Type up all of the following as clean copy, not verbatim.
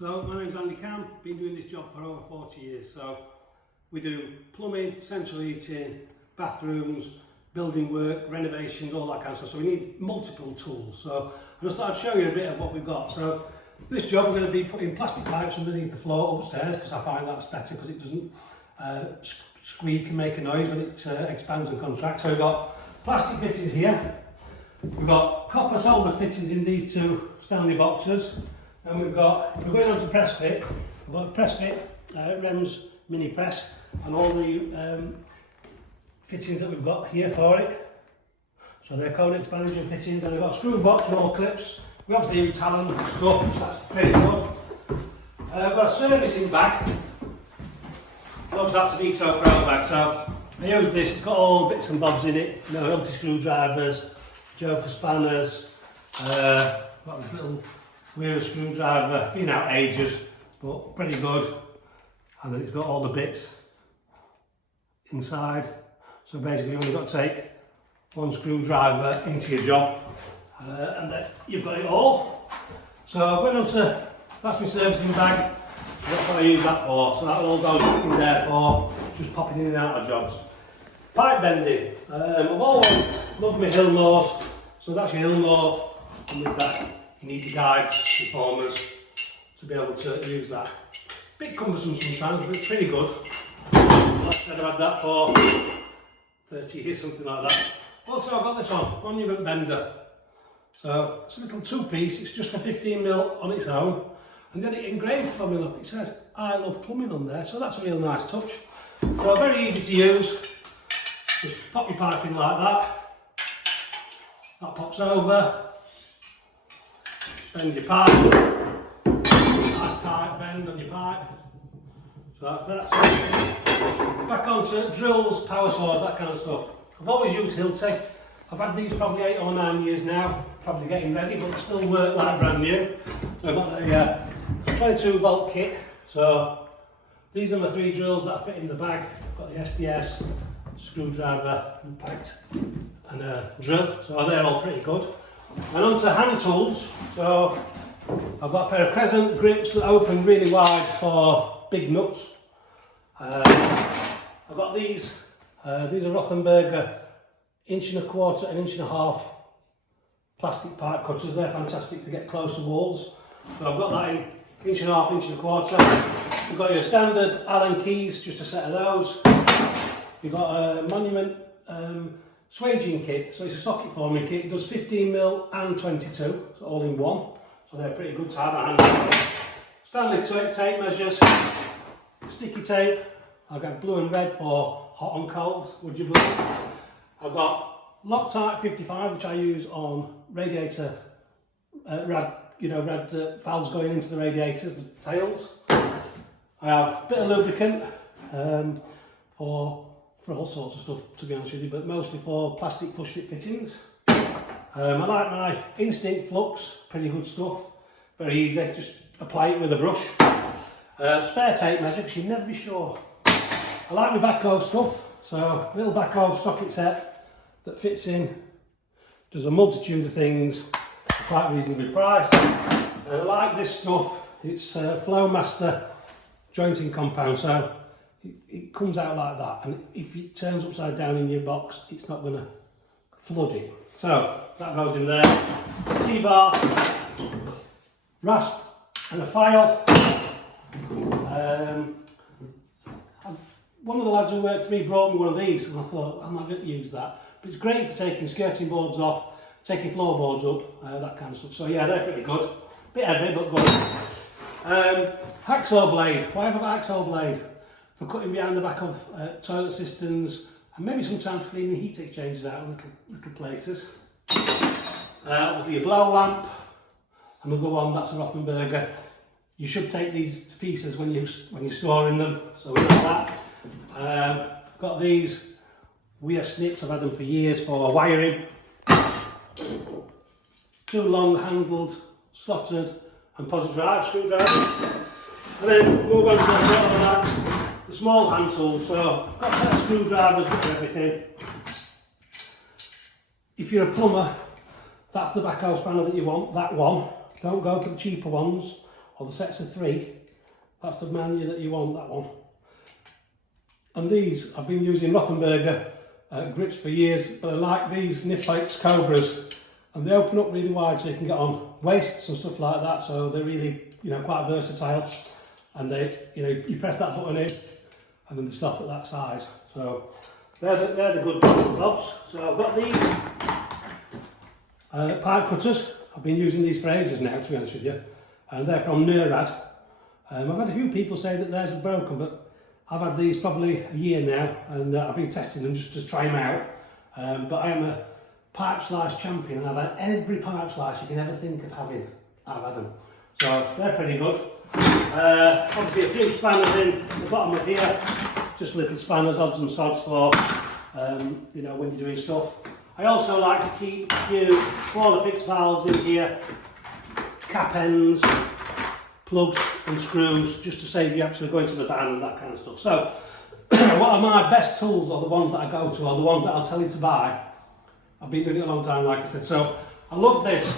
So my name's Andy Cam, been doing this job for over 40 years. So we do plumbing, central heating, bathrooms, building work, renovations, all that kind of stuff. So we need multiple tools. So I'm going to start showing you a bit of what we've got. So this job we're going to be putting plastic pipes underneath the floor upstairs because I find that's better because it doesn't squeak and make a noise when it expands and contracts. So we've got plastic fittings here. We've got copper solder fittings in these two Stanley boxes. And we're going on to press fit. We've got a press fit, Rems mini press, and all the fittings that we've got here for it. So they're cone expansion fittings, and we've got a screw box and all clips. We obviously use Talon stuff, so that's pretty good. We've got a servicing bag. Obviously that's a Vito Pro bag, so I use this. It's got all bits and bobs in it. You know, Hilti screwdrivers, Joker spanners, got this little weird screwdriver, been out ages, but pretty good. And then it's got all the bits inside. So basically you've only got to take one screwdriver into your job, and then you've got it all. So I'm going on to, that's my servicing bag. That's what I use that for. So that all goes in there for just popping in and out of jobs. Pipe bending. I've always loved my hill moors. So that's your hill moor, and with that you need the guides, reformers, to be able to use that. Bit cumbersome sometimes, but it's pretty good. Like I said, I've had that for 30 years, something like that. Also, I've got this one, monument bender. So it's a little two-piece, it's just for 15mm on its own. And then it engraved for me, look, it says, I love plumbing on there, so that's a real nice touch. So very easy to use. Just pop your pipe in like that. That pops over. Bend your pipe, nice tight bend on your pipe. So that's that. Back onto drills, power saws, that kind of stuff. I've always used Hilti. I've had these probably 8 or 9 years now, probably getting ready, but they still work like brand new. So I've got the 22 volt kit. So these are my 3 drills that I fit in the bag. I've got the SDS, screwdriver, impact, and a drill. So they're all pretty good. And on to hand tools. So I've got a pair of crescent grips that open really wide for big nuts. I've got these are Rothenberger 1¼ and 1.5" plastic pipe cutters. They're fantastic to get close to walls. So I've got that in 1.5", 1.25". You've got your standard Allen keys, just a set of those. You've got a Monument swaging kit, so it's a socket forming kit. It does 15mm and 22, so all in one. So they're pretty good to have at hand. Stanley tape measures, sticky tape. I've got blue and red for hot and cold, would you believe? I've got Loctite 55, which I use on radiator, rad valves going into the radiators, the tails. I have a bit of lubricant for all sorts of stuff, to be honest with you, but mostly for plastic push fit fittings. I like my Instinct Flux, pretty good stuff, very easy, just apply it with a brush. Spare tape measure, because you'll never be sure. I like my backhoe stuff, so little backhoe socket set that fits in, does a multitude of things, quite reasonably priced. And I like this stuff, it's Flowmaster jointing compound, so it comes out like that, and if it turns upside down in your box, it's not going to flood it. So that goes in there. T-bar, rasp, and a file. One of the lads who worked for me brought me one of these, and I thought I'm not going to use that. But it's great for taking skirting boards off, taking floorboards up, that kind of stuff. So yeah, they're pretty good. Bit heavy, but good. Hacksaw blade. Why have I got hacksaw blade? For cutting behind the back of toilet cisterns, and maybe sometimes cleaning heat exchangers out in little places. Obviously a blow lamp, another one, that's a Rothenberger. You should take these to pieces when you're storing them, so we got that. Got these weir snips, I've had them for years for wiring. 2 long handled, slotted and positive drive screwdrivers. And then move on to the bottom of that. The small hand tools, so got a set of screwdrivers for everything. If you're a plumber, that's the backhoe spanner that you want, that one. Don't go for the cheaper ones, or the sets of 3, that's the manu that you want, that one. And these, I've been using Rothenberger grips for years, but I like these Niflex Cobras, and they open up really wide so you can get on waists and stuff like that, so they're really, you know, quite versatile. And they, you know, you press that button in and then they stop at that size. So they're the good gloves. So I've got these pipe cutters. I've been using these for ages now, to be honest with you, and they're from Nerad. I've had a few people say that theirs are broken, but I've had these probably a year now, and I've been testing them just to try them out. But I am a pipe slice champion, and I've had every pipe slice you can ever think of having. I've had them. So they're pretty good. Obviously a few spanners in the bottom of here, just little spanners, odds and sods for, you know, when you're doing stuff. I also like to keep a few smaller fixed valves in here, cap ends, plugs and screws, just to save you actually going to the van and that kind of stuff. So, what are my best tools, or the ones that I go to, or the ones that I'll tell you to buy? I've been doing it a long time, like I said. So, I love this.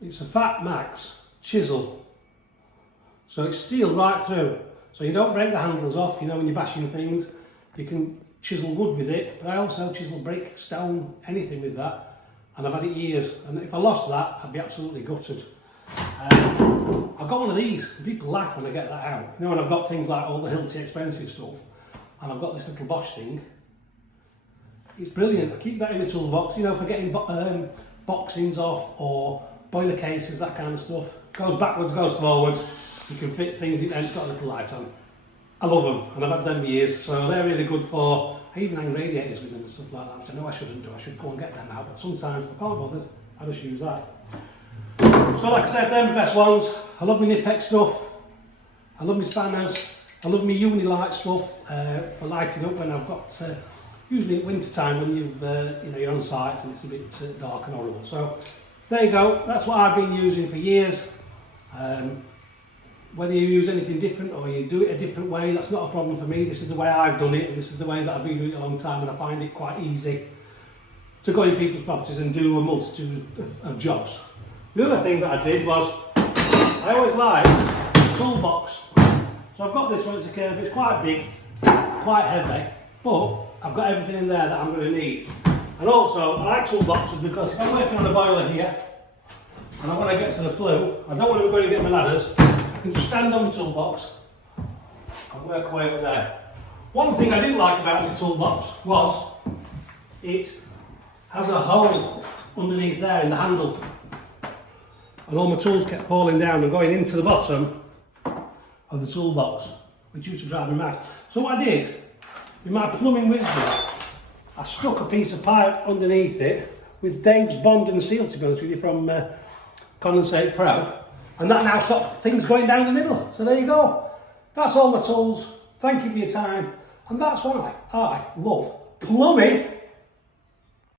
It's a Fat Max chisel. So it's steel right through. So you don't break the handles off, you know, when you're bashing things. You can chisel wood with it, but I also chisel brick, stone, anything with that. And I've had it years. And if I lost that, I'd be absolutely gutted. I've got one of these, and people laugh when I get that out. You know, when I've got things like all the Hilti expensive stuff, and I've got this little Bosch thing. It's brilliant. I keep that in the toolbox, you know, for getting boxings off, or boiler cases, that kind of stuff. Goes backwards, goes forwards. You can fit things in, and it's got a little light on. I love them, and I've had them for years, so they're really good for. I even hang radiators with them and stuff like that, which I know I shouldn't do. I should go and get them out, but sometimes if I can't bother, I just use that. So like I said, they're the best ones. I love my Niflex stuff. I love my spanners. I love my Unilight stuff for lighting up when I've got, usually at winter time when you've, you know, you're on site and it's a bit dark and horrible. So there you go. That's what I've been using for years. Whether you use anything different or you do it a different way, that's not a problem for me. This is the way I've done it, and this is the way that I've been doing it a long time, and I find it quite easy to go in people's properties and do a multitude of jobs. The other thing that I did was, I always like a toolbox. So I've got this one, it's a curve, it's quite big, quite heavy, but I've got everything in there that I'm going to need. And also, I like toolboxes because if I'm working on a boiler here, and I want to get to the flue, I don't want to go and get my ladders, I can just stand on the toolbox and work away up there. One thing I didn't like about this toolbox was it has a hole underneath there in the handle. And all my tools kept falling down and going into the bottom of the toolbox, which used to drive me mad. So what I did, with my plumbing wisdom, I stuck a piece of pipe underneath it with Dave's Bond and Seal, to be honest with you, from Condensate Pro, and that now stopped things going down the middle. So there you go. That's all my tools. Thank you for your time, and that's why I love plumbing.